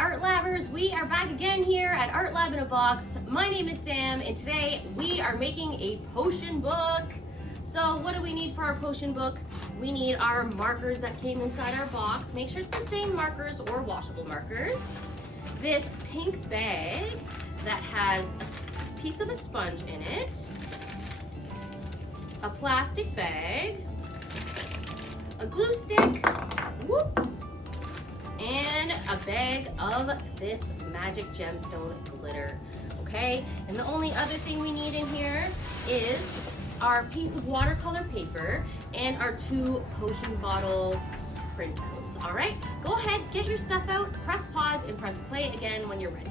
Art Labbers, we are back again here at Art Lab in a Box. My name is Sam and today we are making a potion book. So what do we need for our potion book? We need our markers that came inside our box. Make sure it's the same markers or washable markers. This pink bag that has a piece of a sponge in it. A plastic bag. A glue stick. Whoops. And a bag of this magic gemstone glitter, okay? And the only other thing we need in here is our piece of watercolor paper and our 2 potion bottle printouts, all right? Go ahead, get your stuff out, press pause, and press play again when you're ready.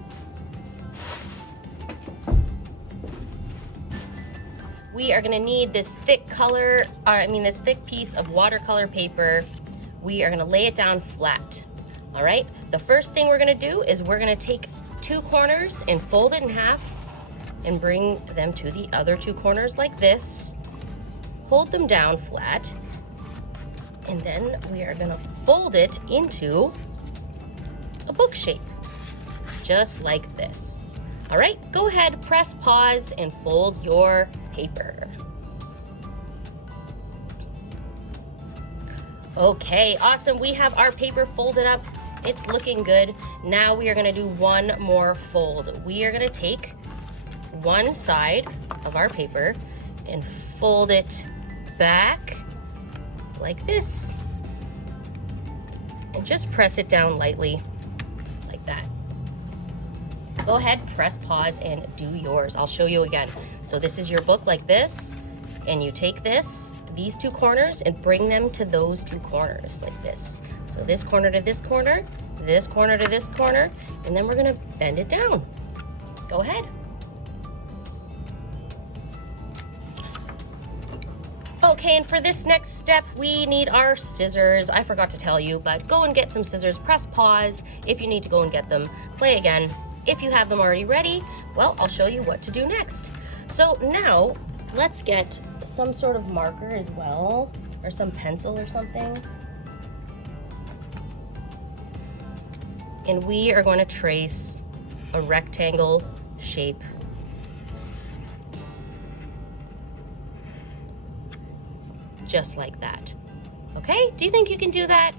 We are gonna need this thick this thick piece of watercolor paper. We are gonna lay it down flat. All right, the first thing we're gonna do is we're gonna take 2 corners and fold it in half and bring them to the other 2 corners like this. Hold them down flat. And then we are gonna fold it into a book shape, just like this. All right, go ahead, press pause and fold your paper. Okay, awesome, we have our paper folded up. It's looking good. Now we are gonna do one more fold. We are gonna take one side of our paper and fold it back like this. And just press it down lightly like that. Go ahead, press pause and do yours. I'll show you again. So this is your book like this, and you take these 2 corners and bring them to those 2 corners like this. So this corner to this corner to this corner, and then we're gonna bend it down. Go ahead. Okay, and for this next step, we need our scissors. I forgot to tell you, but go and get some scissors. Press pause if you need to go and get them. Play again. If you have them already ready, well, I'll show you what to do next. So now, let's get some sort of marker as well, or some pencil or something. And we are going to trace a rectangle shape. Just like that. Okay, do you think you can do that?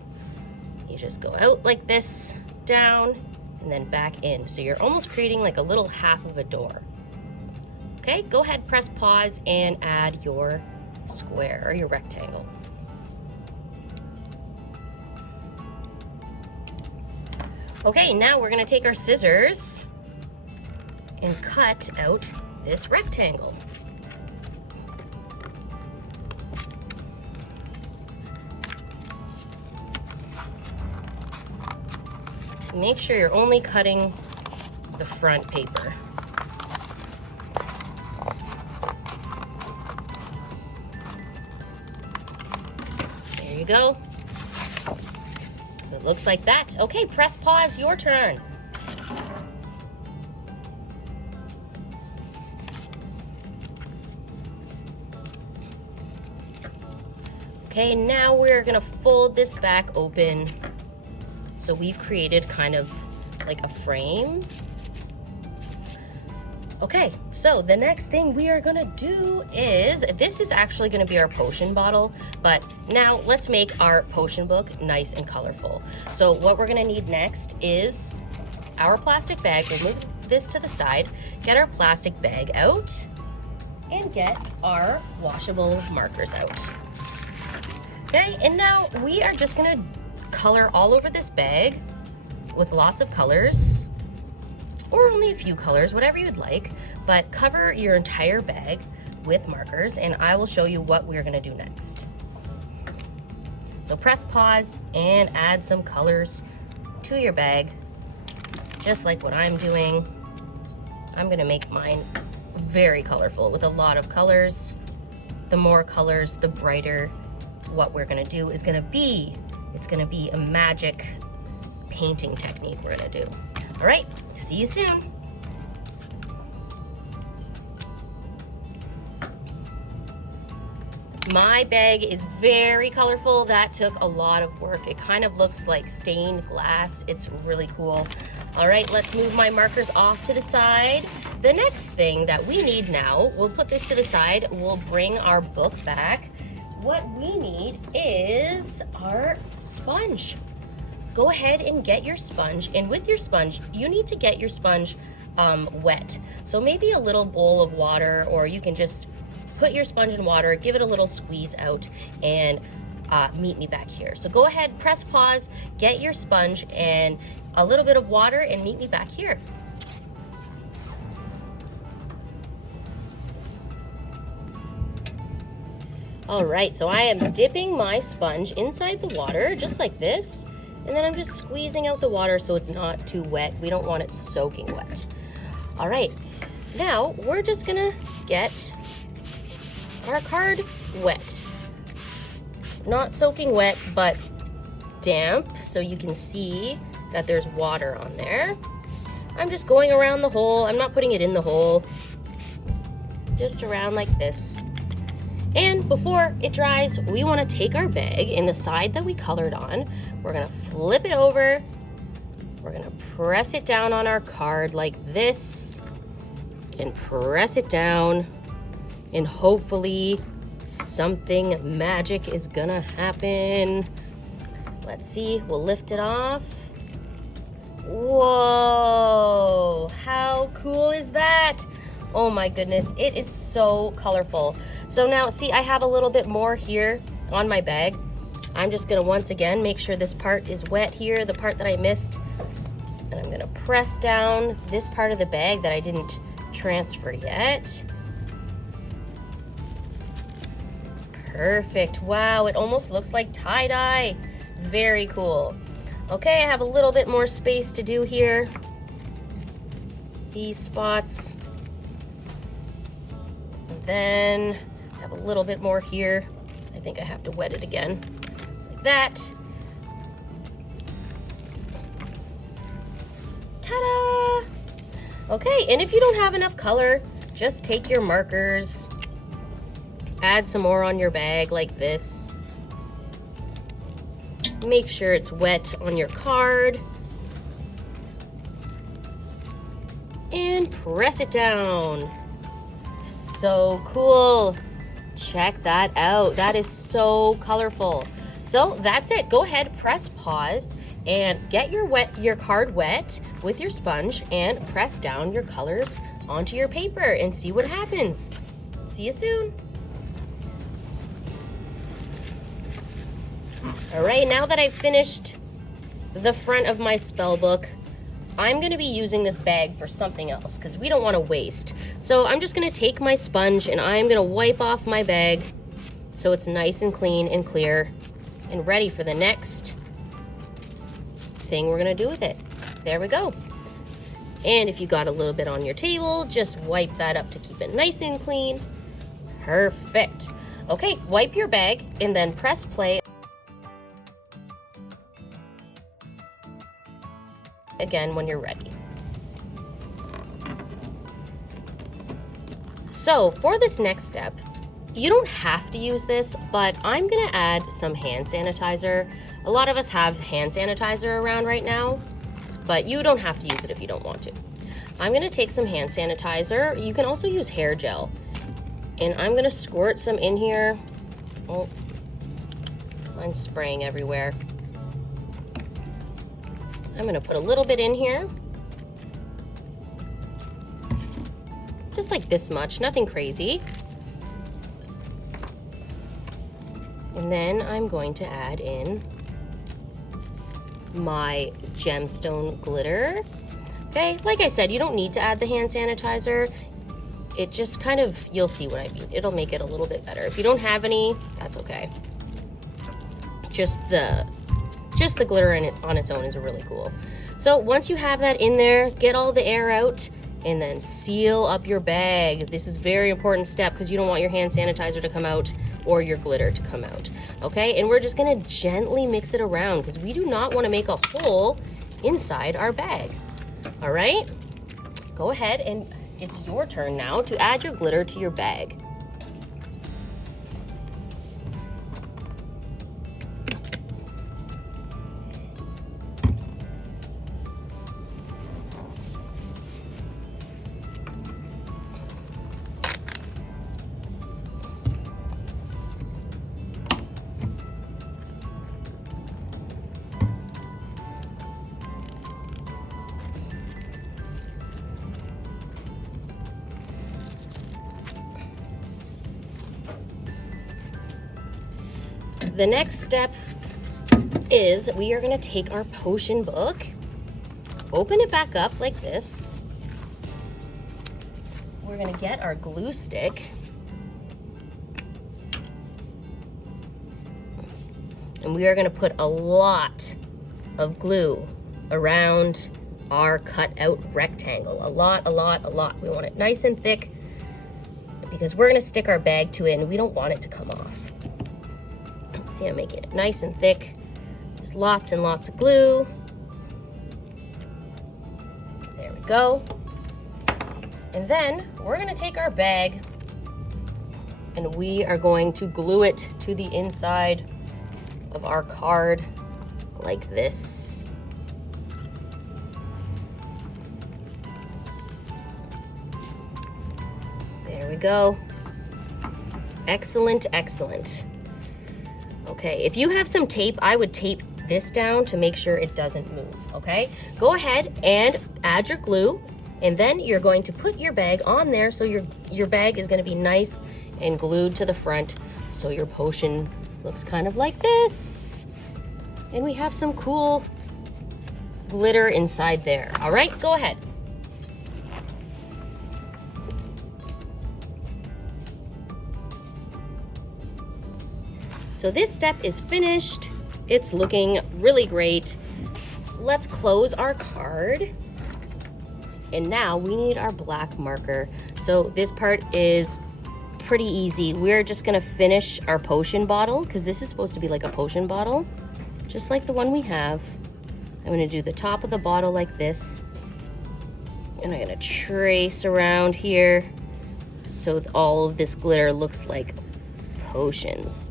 You just go out like this, down, and then back in. So you're almost creating like a little half of a door. Okay, go ahead, press pause and add your square or your rectangle. Okay, now we're gonna take our scissors and cut out this rectangle. Make sure you're only cutting the front paper. There you go. It looks like that. Okay, press pause, your turn. Okay, now we're gonna fold this back open. So we've created kind of like a frame. Okay, so the next thing we are gonna do is, this is actually gonna be our potion bottle, but now let's make our potion book nice and colorful. So what we're gonna need next is our plastic bag. We'll move this to the side, get our plastic bag out, and get our washable markers out. Okay, and now we are just gonna color all over this bag with lots of colors, or only a few colors, whatever you'd like, but cover your entire bag with markers, and I will show you what we're gonna do next. So press pause and add some colors to your bag, just like what I'm doing. I'm gonna make mine very colorful with a lot of colors. The more colors, the brighter what we're gonna do is gonna be. It's gonna be a magic painting technique we're gonna do. All right, see you soon. My bag is very colorful. That took a lot of work. It kind of looks like stained glass. It's really cool. All right, let's move my markers off to the side. The next thing that we need now, we'll put this to the side. We'll bring our book back. What we need is our sponge. Go ahead and get your sponge. And with your sponge, you need to get your sponge wet. So maybe a little bowl of water, or you can just put your sponge in water, give it a little squeeze out, and meet me back here. So go ahead, press pause, get your sponge and a little bit of water, and meet me back here. All right, so I am dipping my sponge inside the water, just like this, and then I'm just squeezing out the water so it's not too wet. We don't want it soaking wet. All right, now we're just gonna get our card wet. Not soaking wet, but damp, so you can see that there's water on there. I'm just going around the hole. I'm not putting it in the hole. Just around like this. And before it dries, we want to take our bag in the side that we colored on. We're going to flip it over. We're going to press it down on our card like this. And press it down. And hopefully something magic is gonna happen. Let's see, we'll lift it off. Whoa, how cool is that? Oh my goodness, it is so colorful. So now, see, I have a little bit more here on my bag. I'm just gonna once again make sure this part is wet here, the part that I missed. And I'm gonna press down this part of the bag that I didn't transfer yet. Perfect. Wow, it almost looks like tie-dye. Very cool. Okay, I have a little bit more space to do here. These spots. And then I have a little bit more here. I think I have to wet it again. Just like that. Ta-da! Okay, and if you don't have enough color, just take your markers, add some more on your bag like this. Make sure it's wet on your card. And press it down. So cool. Check that out. That is so colorful. So that's it. Go ahead, press pause, and get your card wet with your sponge and press down your colors onto your paper and see what happens. See you soon. All right, now that I've finished the front of my spell book, I'm gonna be using this bag for something else because we don't want to waste. So I'm just gonna take my sponge and I'm gonna wipe off my bag so it's nice and clean and clear and ready for the next thing we're gonna do with it. There we go. And if you got a little bit on your table, just wipe that up to keep it nice and clean. Perfect. Okay, wipe your bag and then press play again when you're ready. So for this next step, you don't have to use this, but I'm gonna add some hand sanitizer. A lot of us have hand sanitizer around right now, but you don't have to use it if you don't want to. I'm gonna take some hand sanitizer. You can also use hair gel. And I'm gonna squirt some in here. Oh, mine's spraying everywhere. I'm gonna put a little bit in here. Just like this much, nothing crazy. And then I'm going to add in my gemstone glitter. Okay, like I said, you don't need to add the hand sanitizer. It just kind of, you'll see what I mean. It'll make it a little bit better. If you don't have any, that's okay. Just the glitter in it on its own is really cool. So once you have that in there, get all the air out and then seal up your bag. This is a very important step because you don't want your hand sanitizer to come out or your glitter to come out. Okay, and we're just gonna gently mix it around because we do not want to make a hole inside our bag. All right, go ahead and it's your turn now to add your glitter to your bag. the next step is we are going to take our potion book, open it back up like this. We're going to get our glue stick. And we are going to put a lot of glue around our cut out rectangle. A lot. We want it nice and thick because we're going to stick our bag to it and we don't want it to come off. See, I'm making it nice and thick. Just lots and lots of glue. There we go. And then we're going to take our bag and we are going to glue it to the inside of our card like this. There we go. Excellent, excellent. Okay, if you have some tape, I would tape this down to make sure it doesn't move, okay? Go ahead and add your glue, and then you're going to put your bag on there so your bag is gonna be nice and glued to the front so your potion looks kind of like this. And we have some cool glitter inside there. All right, go ahead. So this step is finished. It's looking really great. Let's close our card. And now we need our black marker. So this part is pretty easy. We're just gonna finish our potion bottle because this is supposed to be like a potion bottle, just like the one we have. I'm gonna do the top of the bottle like this. And I'm gonna trace around here so all of this glitter looks like potions.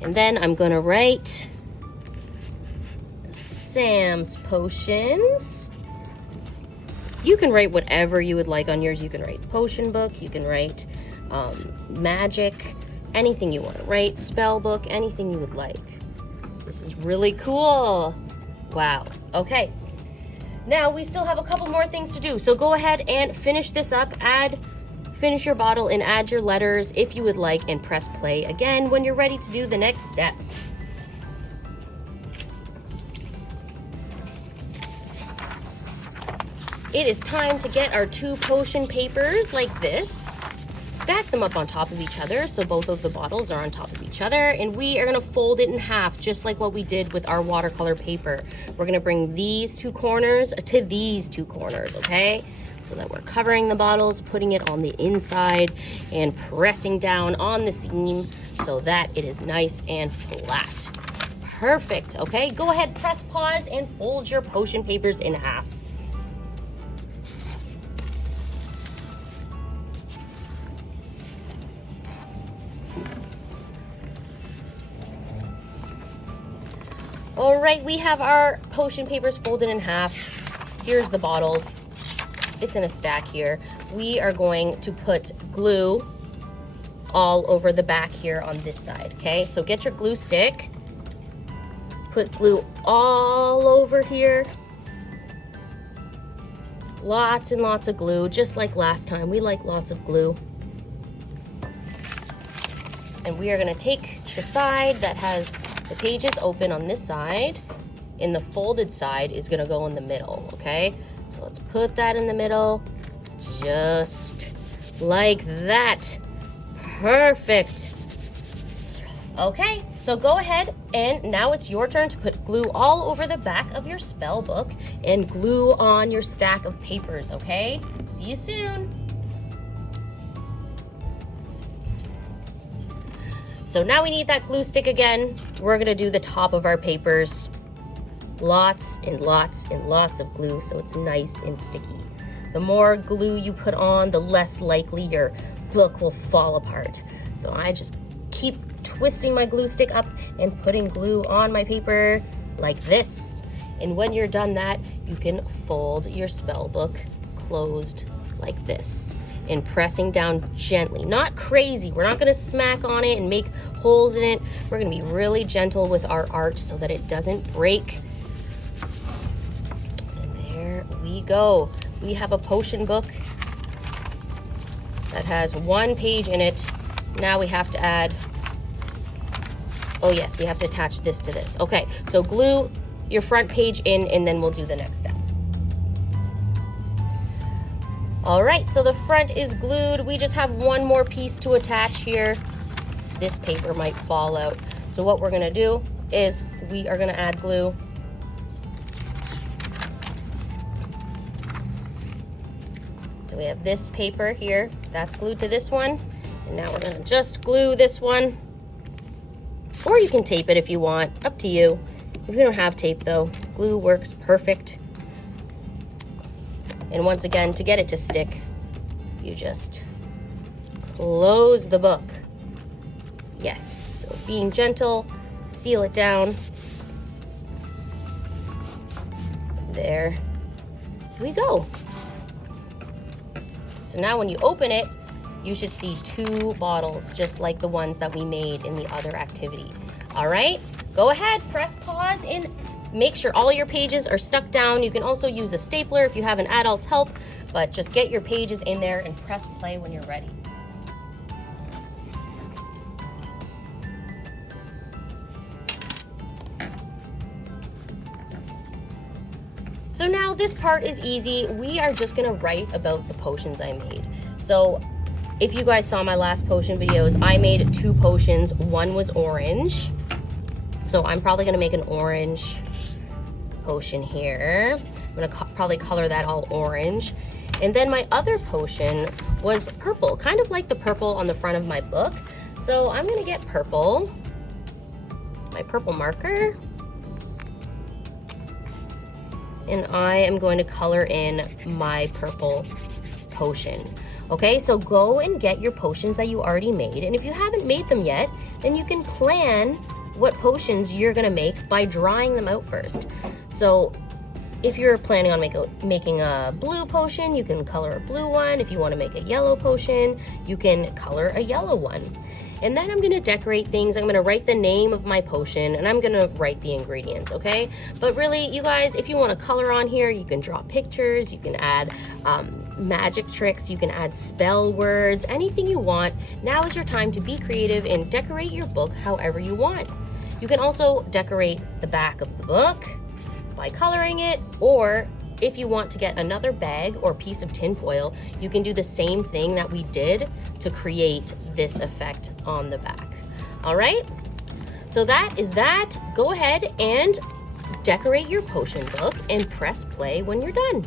And then I'm gonna write Sam's Potions. You can write whatever you would like on yours. You can write potion book, you can write magic, anything you want to write, spell book, anything you would like. This is really cool. Wow. Okay. Now we still have a couple more things to do. So go ahead and finish this up. Finish your bottle and add your letters if you would like, and press play again when you're ready to do the next step. It is time to get our 2 potion papers like this. Stack them up on top of each other so both of the bottles are on top of each other, and we are gonna fold it in half just like what we did with our watercolor paper. We're gonna bring these 2 corners to these 2 corners, okay? So that we're covering the bottles, putting it on the inside, and pressing down on the seam so that it is nice and flat. Perfect, okay? Go ahead, press pause, and fold your potion papers in half. All right, we have our potion papers folded in half. Here's the bottles. It's in a stack here. We are going to put glue all over the back here on this side, okay? So get your glue stick, put glue all over here. Lots and lots of glue, just like last time. We like lots of glue. And we are gonna take the side that has the pages open on this side, and the folded side is gonna go in the middle, okay? So let's put that in the middle, just like that. Perfect. Okay, so go ahead, and now it's your turn to put glue all over the back of your spell book and glue on your stack of papers, okay? See you soon. So now we need that glue stick again. We're gonna do the top of our papers. Lots and lots and lots of glue so it's nice and sticky. The more glue you put on, the less likely your book will fall apart. So I just keep twisting my glue stick up and putting glue on my paper like this. And when you're done that, you can fold your spell book closed like this, and pressing down gently, not crazy. We're not gonna smack on it and make holes in it. We're gonna be really gentle with our art so that it doesn't break. And there we go. We have a potion book that has 1 page in it. Now we have to add Oh yes, we have to attach this to this. Okay, so glue your front page in and then we'll do the next step. All right, so the front is glued. We just have one more piece to attach here. This paper might fall out. So what we're gonna do is we are gonna add glue. So we have this paper here, that's glued to this one. And now we're gonna just glue this one. Or you can tape it if you want, up to you. If you don't have tape though, glue works perfect. And once again, to get it to stick, you just close the book. Yes, so being gentle, seal it down. There we go. So now when you open it, you should see 2 bottles, just like the ones that we made in the other activity. All right, go ahead, press pause and make sure all your pages are stuck down. You can also use a stapler if you have an adult's help, but just get your pages in there and press play when you're ready. So now this part is easy. We are just gonna write about the potions I made. So if you guys saw my last potion videos, I made 2 potions. One was orange. So I'm probably gonna make an orange potion here. I'm gonna probably color that all orange. And then my other potion was purple, kind of like the purple on the front of my book. So I'm gonna get purple, my purple marker, and I am going to color in my purple potion. Okay, so go and get your potions that you already made. And if you haven't made them yet, then you can plan what potions you're gonna make by drawing them out first. So if you're planning on making a blue potion, you can color a blue one. If you wanna make a yellow potion, you can color a yellow one. And then I'm gonna decorate things. I'm gonna write the name of my potion and I'm gonna write the ingredients, okay? But really, you guys, if you wanna color on here, you can draw pictures, you can add magic tricks, you can add spell words, anything you want. Now is your time to be creative and decorate your book however you want. You can also decorate the back of the book by coloring it, or if you want to get another bag or piece of tin foil, you can do the same thing that we did to create this effect on the back. All right, so that is that. Go ahead and decorate your potion book and press play when you're done.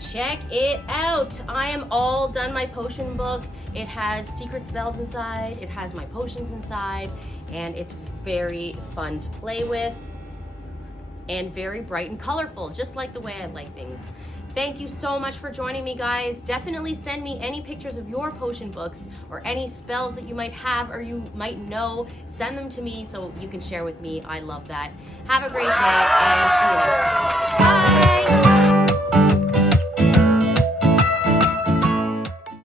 Check it out. I am all done my potion book. It has secret spells inside, it has my potions inside, and it's very fun to play with and very bright and colorful, just like the way I like things. Thank you so much for joining me, guys. Definitely send me any pictures of your potion books or any spells that you might have or you might know. Send them to me so you can share with me. I love that. Have a great day and see you